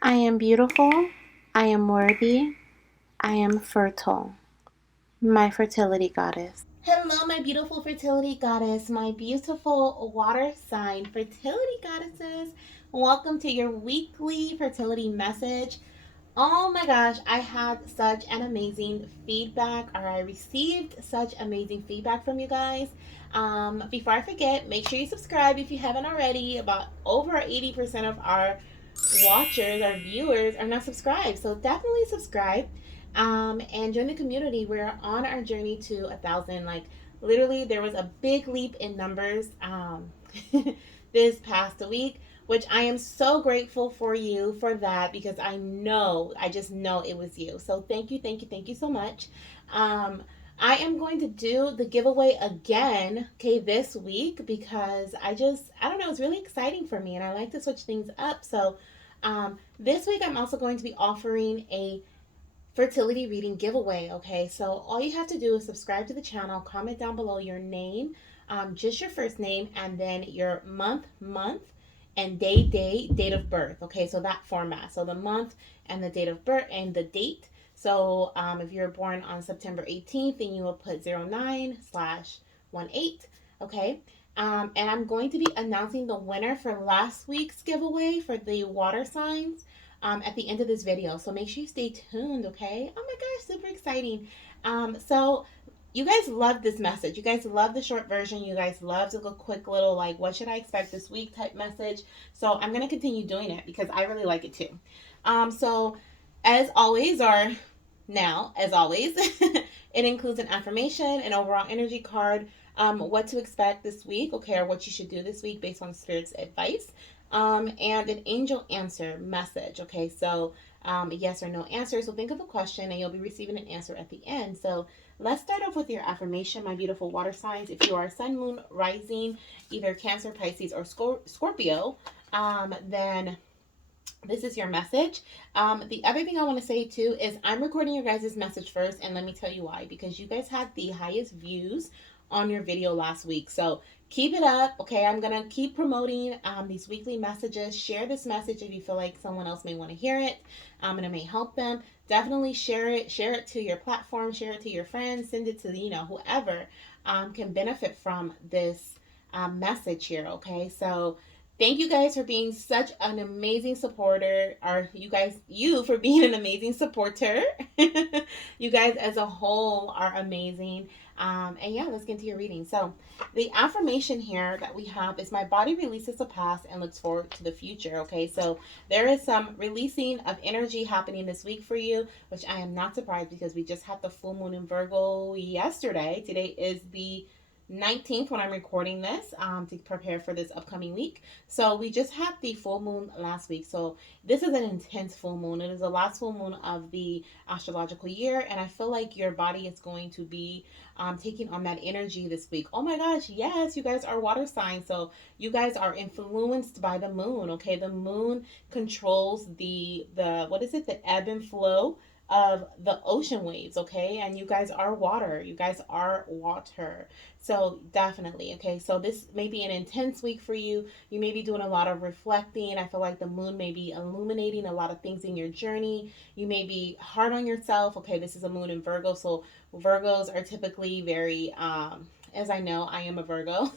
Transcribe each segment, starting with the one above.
I am beautiful. I am worthy. I am fertile. My fertility goddess. Hello, my beautiful fertility goddess, my beautiful water sign fertility goddesses. Welcome to your weekly fertility message. Oh my gosh, I had such an amazing feedback, or I received such amazing feedback from you guys. Before I forget, make sure you subscribe if you haven't already. About over 80% of our watchers, our viewers, are not subscribed. So definitely subscribe and join the community. We're on our journey to 1,000. Like, literally, there was a big leap in numbers this past week, which I am so grateful for you for that, because I just know it was you. So thank you so much. Um, I am going to do the giveaway again, okay, this week, because I don't know, it's really exciting for me and I like to switch things up. So this week I'm also going to be offering a fertility reading giveaway. Okay, so all you have to do is subscribe to the channel, comment down below your name, just your first name, and then your month, and date of birth. Okay, so that format. So the month and the date of birth and the date. So if you're born on September 18th, then you will put 09/18. Okay. And I'm going to be announcing the winner for last week's giveaway for the water signs at the end of this video. So make sure you stay tuned, okay? Oh my gosh, super exciting. So you guys love this message. You guys love the short version. You guys love the quick little, like, what should I expect this week type message. So I'm going to continue doing it because I really like it too. So as always, or now, as always, it includes an affirmation, an overall energy card, what to expect this week, okay, or what you should do this week based on Spirit's advice, and an angel answer message, okay, so yes or no answer. So think of a question and you'll be receiving an answer at the end. So let's start off with your affirmation, my beautiful water signs. If you are sun, moon, rising, either Cancer, Pisces, or Scorpio, then this is your message. The other thing I want to say too is I'm recording your guys' message first, and let me tell you why. Because you guys had the highest views on your video last week. So keep it up, okay? I'm going to keep promoting these weekly messages. Share this message if you feel like someone else may want to hear it, and it may help them. Definitely share it. Share it to your platform. Share it to your friends. Send it to, whoever can benefit from this message here, okay? So thank you guys for being such an amazing supporter, or you for being an amazing supporter. You guys as a whole are amazing. And yeah, let's get into your reading. So, the affirmation here that we have is, my body releases the past and looks forward to the future. Okay, so there is some releasing of energy happening this week for you, which I am not surprised because we just had the full moon in Virgo yesterday. Today is the 19th when I'm recording this to prepare for this upcoming week. So we just had the full moon last week. So this is an intense full moon. It is the last full moon of the astrological year. And I feel like your body is going to be taking on that energy this week. Oh my gosh, yes, you guys are water signs. So you guys are influenced by the moon. Okay, the moon controls the what is it? The ebb and flow of the ocean waves, okay? And you guys are water. You guys are water. So definitely, okay? So this may be an intense week for you. You may be doing a lot of reflecting. I feel like the moon may be illuminating a lot of things in your journey. You may be hard on yourself. Okay, this is a moon in Virgo, so Virgos are typically very as I know, I am a Virgo.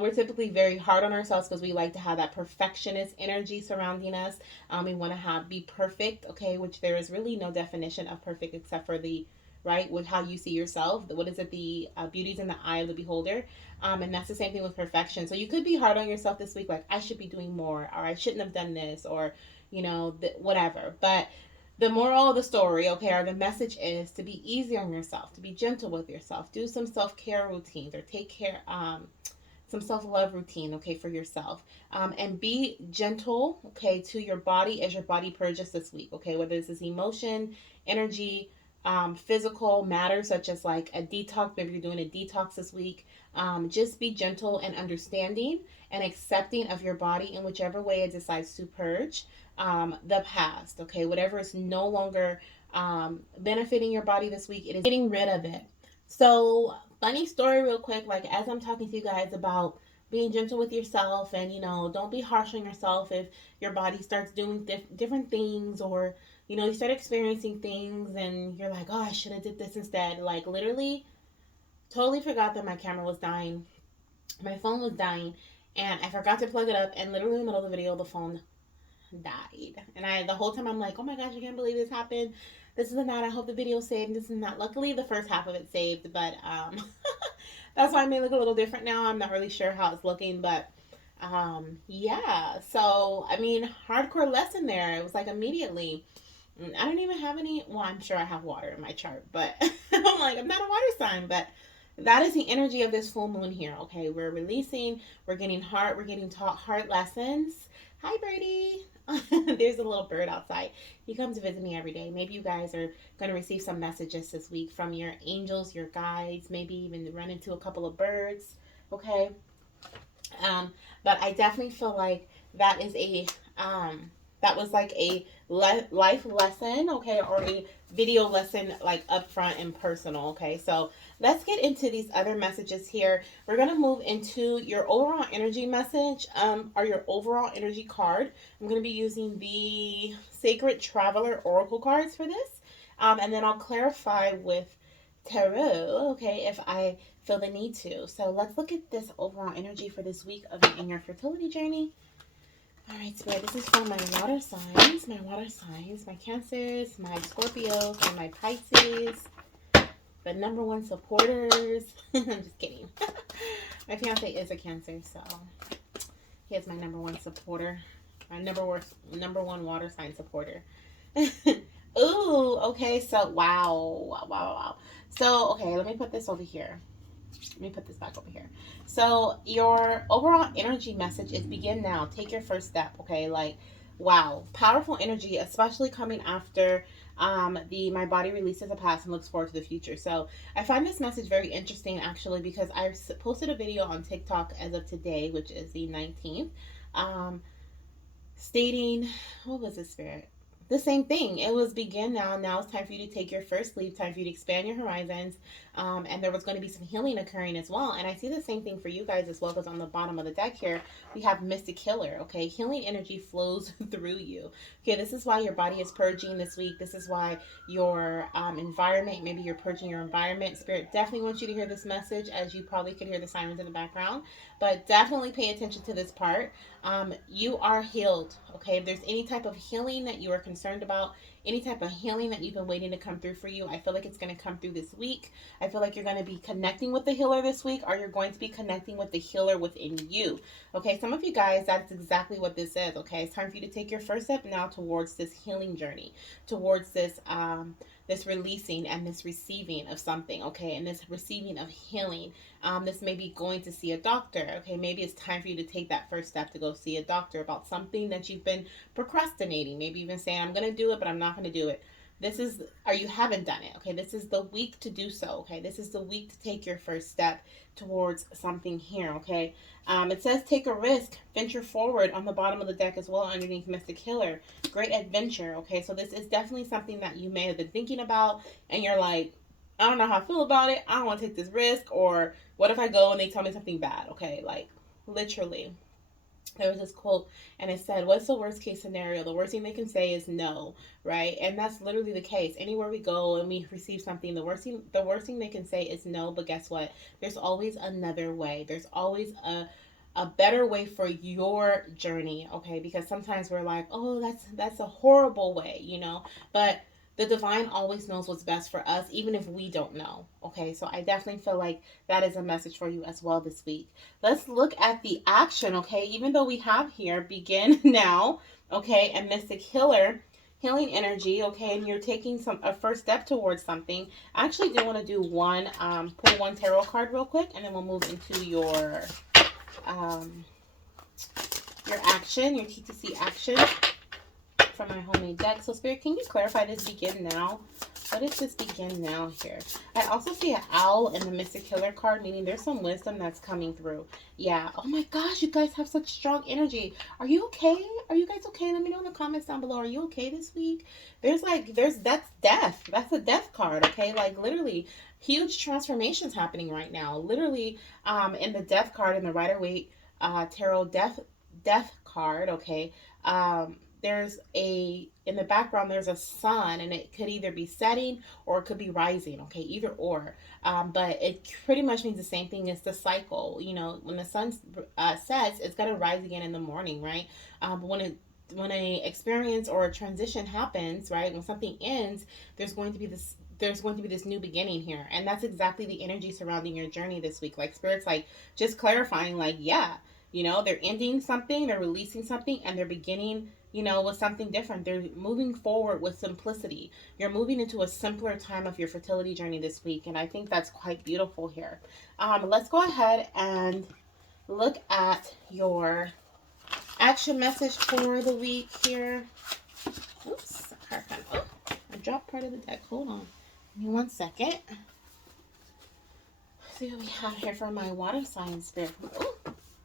We're typically very hard on ourselves because we like to have that perfectionist energy surrounding us. We want to be perfect, okay, which there is really no definition of perfect except for the right with how you see yourself. What is it? The beauty's in the eye of the beholder. And that's the same thing with perfection. So you could be hard on yourself this week, like, I should be doing more, or I shouldn't have done this, or whatever. But the moral of the story, okay, or the message is to be easy on yourself, to be gentle with yourself, do some self-care routines, or take care, some self-love routine, okay, for yourself, and be gentle, okay, to your body as your body purges this week, okay, whether this is emotion, energy, physical matter, such as like a detox. Maybe you're doing a detox this week. Just be gentle and understanding and accepting of your body in whichever way it decides to purge the past, okay, whatever is no longer benefiting your body this week, it is getting rid of it. So funny story real quick, like, as I'm talking to you guys about being gentle with yourself, and don't be harsh on yourself if your body starts doing different things, or you start experiencing things and you're like, oh, I should have did this instead. Like, literally totally forgot that my camera was dying, my phone was dying, and I forgot to plug it up, and literally in the middle of the video the phone died. And the whole time I'm like, oh my gosh, I can't believe this happened. This is not. I hope the video saved. This is not. Luckily, the first half of it saved, but that's why it may look a little different now. I'm not really sure how it's looking, but yeah. So I mean, hardcore lesson there. It was like immediately. I don't even have any. Well, I'm sure I have water in my chart, but I'm like, I'm not a water sign, but that is the energy of this full moon here. Okay, we're releasing. We're getting taught heart lessons. Hi, Brady. There's a little bird outside. He comes to visit me every day. Maybe you guys are going to receive some messages this week from your angels, your guides, maybe even run into a couple of birds. Okay. But I definitely feel like that is that was like a life lesson, okay, or a video lesson, like up front and personal. Okay, so let's get into these other messages here. We're going to move into your overall energy message, or your overall energy card. I'm going to be using the Sacred Traveler Oracle cards for this, and then I'll clarify with tarot, okay, if I feel the need to. So let's look at this overall energy for this week in your fertility journey. All right, Spirit, this is for my water signs, my Cancers, my Scorpios, and my Pisces, the number one supporters. I'm just kidding. My fiance is a Cancer, so he is my number one supporter, my number one water sign supporter. Ooh, okay, so wow. So, okay, let me put this over here. Let me put this back over here. So your overall energy message is begin now. Take your first step. Okay, like, wow, powerful energy, especially coming after my body releases the past and looks forward to the future. So I find this message very interesting, actually, because I posted a video on TikTok as of today, which is the 19th, stating, what was it, Spirit? The same thing. It was begin now. Now it's time for you to take your first leap, time for you to expand your horizons. And there was going to be some healing occurring as well. And I see the same thing for you guys as well, because on the bottom of the deck here, we have Mystic Healer. Okay, healing energy flows through you. Okay, this is why your body is purging this week. This is why your environment, maybe you're purging your environment. Spirit definitely wants you to hear this message, as you probably could hear the sirens in the background. But definitely pay attention to this part. You are healed. Okay, if there's any type of healing that you are concerned about, any type of healing that you've been waiting to come through for you, I feel like it's going to come through this week. I feel like you're going to be connecting with the healer this week, or you're going to be connecting with the healer within you. Okay, some of you guys, that's exactly what this is. Okay, it's time for you to take your first step now towards this healing journey, towards this this releasing and this receiving of something. Okay, and this receiving of healing. This may be going to see a doctor. Okay, maybe it's time for you to take that first step to go see a doctor about something that you've been procrastinating. Maybe you've been saying, I'm going to do it, but I'm not going to do it. This is, or you haven't done it. Okay, this is the week to do so. Okay, this is the week to take your first step towards something here. Okay, it says take a risk, venture forward on the bottom of the deck as well, underneath Mystic Healer. Great adventure. Okay, so this is definitely something that you may have been thinking about, and you're like, I don't know how I feel about it. I don't want to take this risk, or what if I go and they tell me something bad? Okay, like, literally. There was this quote, and it said, what's the worst case scenario? The worst thing they can say is no, right? And that's literally the case. Anywhere we go and we receive something, the worst thing they can say is no. But guess what? There's always another way. There's always a better way for your journey. Okay, because sometimes we're like, oh, that's a horrible way, but the divine always knows what's best for us, even if we don't know. Okay, so I definitely feel like that is a message for you as well this week. Let's look at the action. Okay, even though we have here begin now, okay, and Mystic Healer, healing energy. Okay, and you're taking a first step towards something. I actually do want to do pull one tarot card real quick, and then we'll move into your action, your TTC action from my homemade deck. So Spirit, can you clarify this begin now? What is this begin now here? I also see an owl in the Mystic Healer card, meaning there's some wisdom that's coming through. Yeah. Oh my gosh, you guys have such strong energy. Are you okay? Are you guys okay? Let me know in the comments down below. Are you okay this week? That's death. That's a death card, okay? Like, literally, huge transformations happening right now. Literally, in the death card in the tarot death card, okay, there's in the background, there's a sun, and it could either be setting or it could be rising, okay, either or. But it pretty much means the same thing as the cycle. You know, when the sun sets, it's going to rise again in the morning, right? But when a experience or a transition happens, right, when something ends, there's going to be this new beginning here, and that's exactly the energy surrounding your journey this week. Like spirit's like just clarifying, like, yeah, you know, they're ending something, they're releasing something, and they're beginning, you know, with something different. They're moving forward with simplicity. You're moving into a simpler time of your fertility journey this week, and I think that's quite beautiful here. Let's go ahead and look at your action message for the week here. Oops, oh, I dropped part of the deck. Hold on. Give me 1 second. Let's see what we have here for my water sign spirit. Oh,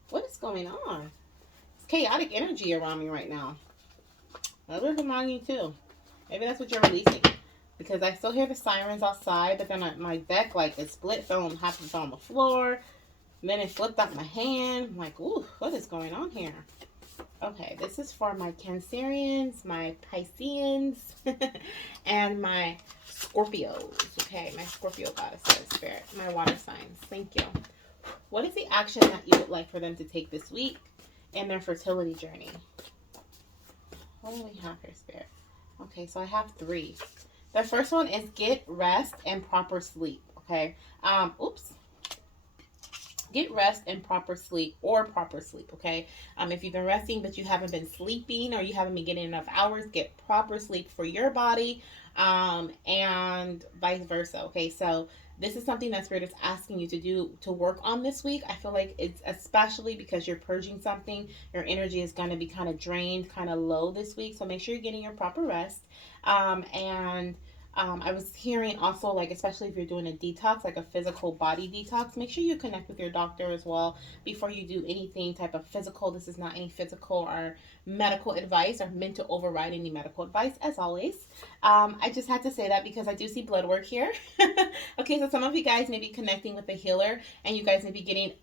what is going on? It's chaotic energy around me right now. Maybe it's around you too. Maybe that's what you're releasing. Because I still hear the sirens outside, but then my deck, like, it split, half of it fell on the floor. Then it flipped out my hand. I'm like, ooh, what is going on here? Okay, this is for my Cancerians, my Pisceans, and my Scorpios. Okay, my Scorpio goddesses, spirit, my water signs. Thank you. What is the action that you would like for them to take this week in their fertility journey? What do we have here, spirit? Okay, so I have 3. The first one is get rest and proper sleep. Okay. Get rest and proper sleep, okay? If you've been resting but you haven't been sleeping, or you haven't been getting enough hours, get proper sleep for your body, and vice versa, okay? So this is something that Spirit is asking you to do, to work on this week. I feel like it's especially because you're purging something. Your energy is going to be kind of drained, kind of low this week. So make sure you're getting your proper rest. I was hearing also, like, especially if you're doing a detox, like a physical body detox, make sure you connect with your doctor as well before you do anything type of physical. This is not any physical or medical advice, or meant to override any medical advice, as always. I just had to say that because I do see blood work here. Okay, so some of you guys may be connecting with a healer, and you guys may be getting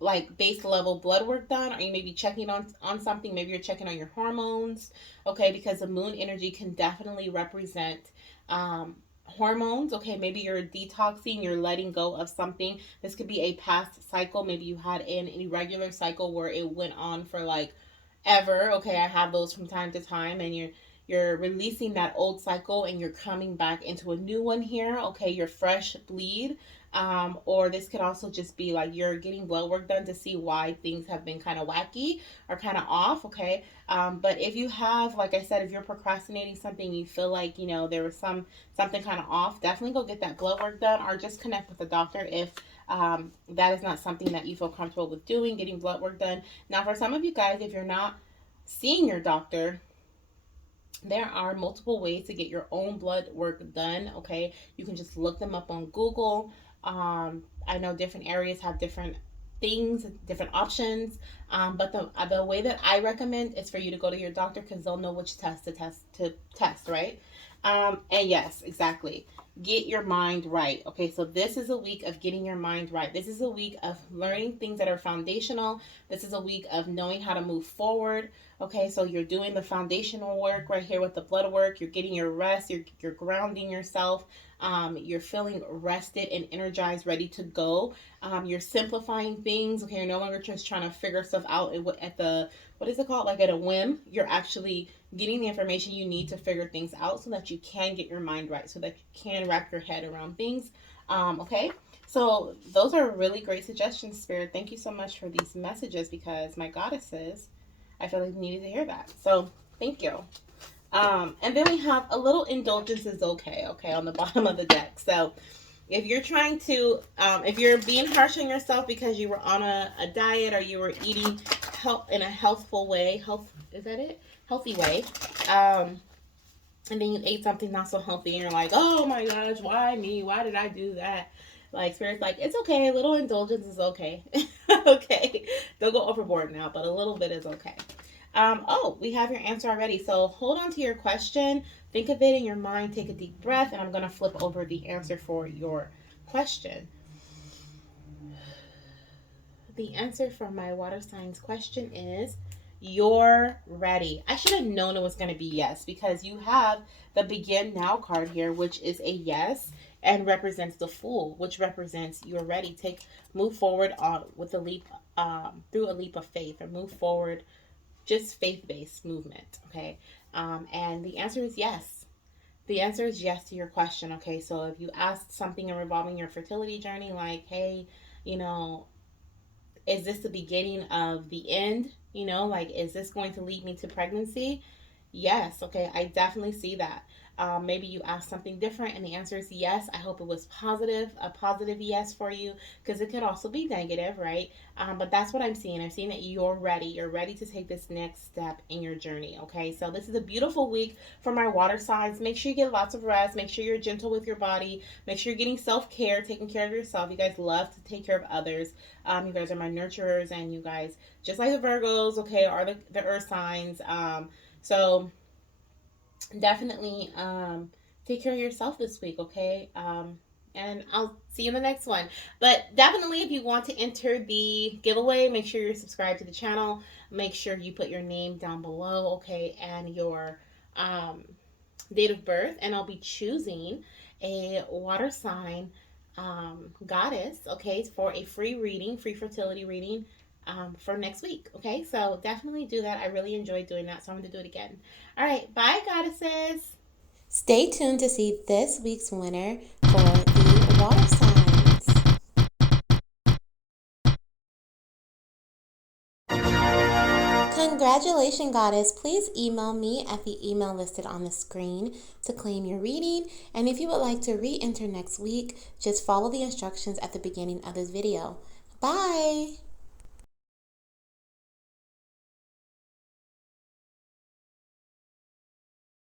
like base level blood work done, or you may be checking on something. Maybe you're checking on your hormones, okay, because the moon energy can definitely represent hormones. Okay, maybe you're detoxing, you're letting go of something. This could be a past cycle. Maybe you had an irregular cycle where it went on for like ever. Okay, I have those from time to time, and you're releasing that old cycle and you're coming back into a new one here. Okay, your fresh bleed. Or this could also just be like you're getting blood work done to see why things have been kind of wacky or kind of off. Okay, but if you have, like I said, if you're procrastinating something, you feel like, you know, there was something kind of off, definitely go get that blood work done, or just connect with the doctor if that is not something that you feel comfortable with doing, getting blood work done. Now, for some of you guys, if you're not seeing your doctor, there are multiple ways to get your own blood work done. Okay, you can just look them up on Google. I know different areas have different things, different options, but the way that I recommend is for you to go to your doctor, because they'll know which test to test, right? And yes, exactly. Get your mind right. Okay, so this is a week of getting your mind right. This is a week of learning things that are foundational. This is a week of knowing how to move forward. Okay, so you're doing the foundational work right here with the blood work. You're getting your rest. You're grounding yourself. You're feeling rested and energized, ready to go. You're simplifying things. Okay, you're no longer just trying to figure stuff out at the, what is it called? Like at a whim. You're actually getting the information you need to figure things out so that you can get your mind right, so that you can wrap your head around things. Okay, so those are really great suggestions, Spirit. Thank you so much for these messages, because my goddesses, I feel like, needed to hear that. So thank you. And then we have a little indulgence is okay, on the bottom of the deck. So if you're trying to, if you're being harsh on yourself because you were on a diet, or you were eating in a healthful way, healthy way, and then you ate something not so healthy, and you're like, oh my gosh, why me? Why did I do that? Like, Spirit's like, it's okay. A little indulgence is okay. Okay. Don't go overboard now, but a little bit is okay. Oh, we have your answer already. So hold on to your question. Think of it in your mind. Take a deep breath, and I'm going to flip over the answer for your question. the answer for my water signs question is you're ready. I should have known it was going to be yes, because you have the begin now card here, which is a yes and represents the Fool, which represents you're ready. Move forward on with a leap, through a leap of faith, or move forward, just faith-based movement. Okay. And the answer is yes. The answer is yes to your question. Okay. So if you asked something involving your fertility journey, like, hey, you know, is this the beginning of the end? You know, like, is this going to lead me to pregnancy? Yes. Okay. I definitely see that. Maybe you asked something different and the answer is yes. I hope it was positive, a positive yes for you, because it could also be negative, right? But that's what I'm seeing. I'm seeing that you're ready. You're ready to take this next step in your journey. Okay. So this is a beautiful week for my water signs. Make sure you get lots of rest. Make sure you're gentle with your body. Make sure you're getting self care, taking care of yourself. You guys love to take care of others. You guys are my nurturers, and you guys, just like the Virgos, okay, are the earth signs. So definitely take care of yourself this week, okay? And I'll see you in the next one. But definitely, if you want to enter the giveaway, make sure you're subscribed to the channel. Make sure you put your name down below, okay, and your date of birth, and I'll be choosing a water sign goddess, okay, for a free reading, free fertility reading for next week. Okay, so definitely do that. I really enjoyed doing that, so I'm going to do it again. All right, bye, goddesses. Stay tuned to see this week's winner for the water signs. Congratulations, Goddess. Please email me at the email listed on the screen to claim your reading. And if you would like to re-enter next week, just follow the instructions at the beginning of this video. Bye!